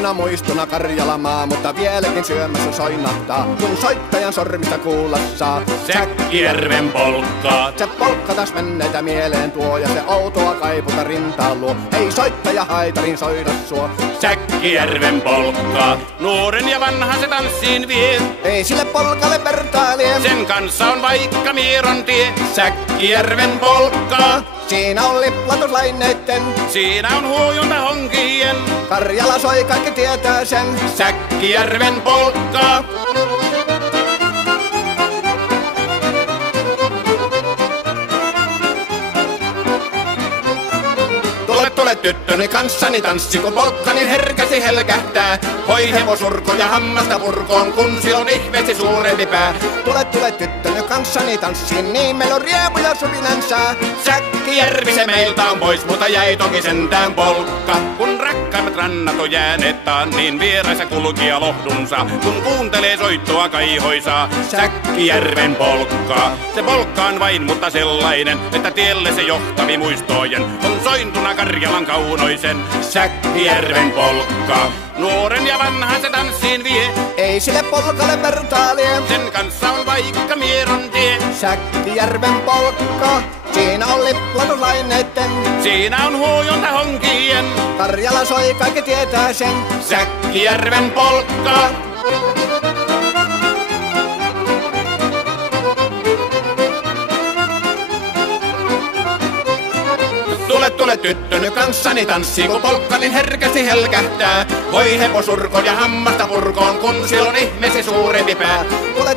kauniina muistona Karjalamaa, mutta vieläkin syömässä soinahtaa, kun soittajan sormista kuulla saa. Säkkijärven polkkaa. Se polkka taas menneitä mieleen tuo, ja se outoa kaiputa rintaan luo. Ei soittaja haitarin soida suo. Säkkijärven polkkaa. Nuoren ja vanhan se tanssiin vie. Ei sille polkalle vertailee. Sen kanssa on vaikka Mieron tie. Säkkijärven polkkaa. Siinä on liplatuslaineitten. Siinä on huojunta honkien. Karjala soi, kaikki tietää sen. Säkkijärven polkkaa. Tule tyttöni kanssani tanssi, kun polkkani herkäsi helkähtää. Hoi hevosurko ja hammasta purkoon, kun silloin ihmeesi suurempi pää. Tule tyttöni kanssani tanssiin, niin meillä on riemu ja suvinansa. Säkkijärvi se meiltä on pois, mutta jäi toki sentään polkka. Kun rakkaimmat rannat on jääneet taan, niin vieraissa kulkija lohdunsa. Kun kuuntelee soittoa kaihoisaa, Säkkijärven polkkaa. Se polkka on vain, mutta sellainen, että tielle se johtavi muistojen on sointuna Karjalan kaunoisen. Säkkijärven polkkaa. Nuoren ja vanhan se tanssiin vie. Ei sille polkalle vertailee. Sen kanssa on vaikka Mieron tie. Säkkijärven polkka. Siinä on liplatuslaineitten. Siinä on huojunta honkien. Karjala soi, kaikki tietää sen. Säkkijärven polkkaa. Tule tyttöni kanssani tanssi, kun polkkani herkästi helkähtää. Voi hevosurko ja hammasta purkoon, kun silloin ihmeesi suurempi pää.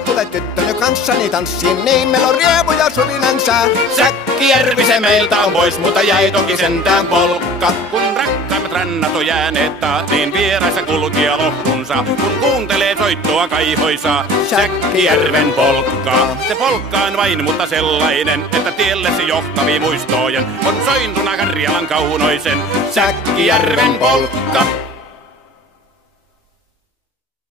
Tule tyttöni kanssani tanssiin, niin meillä on riemu ja suvinansa. Säkkijärvi se meiltä on pois, mutta jäi toki sentään polkka. Kun rakkaimmat rannat on jääneet taan, niin vieraissa kulkija lohdunsa. Kun kuuntelee soittoa kaihoisaa, Säkkijärven polkkaa. Se polkka on vain, mutta sellainen, että tielle se johtavi muistojen on sointuna Karjalan kaunoisen. Säkkijärven polkka.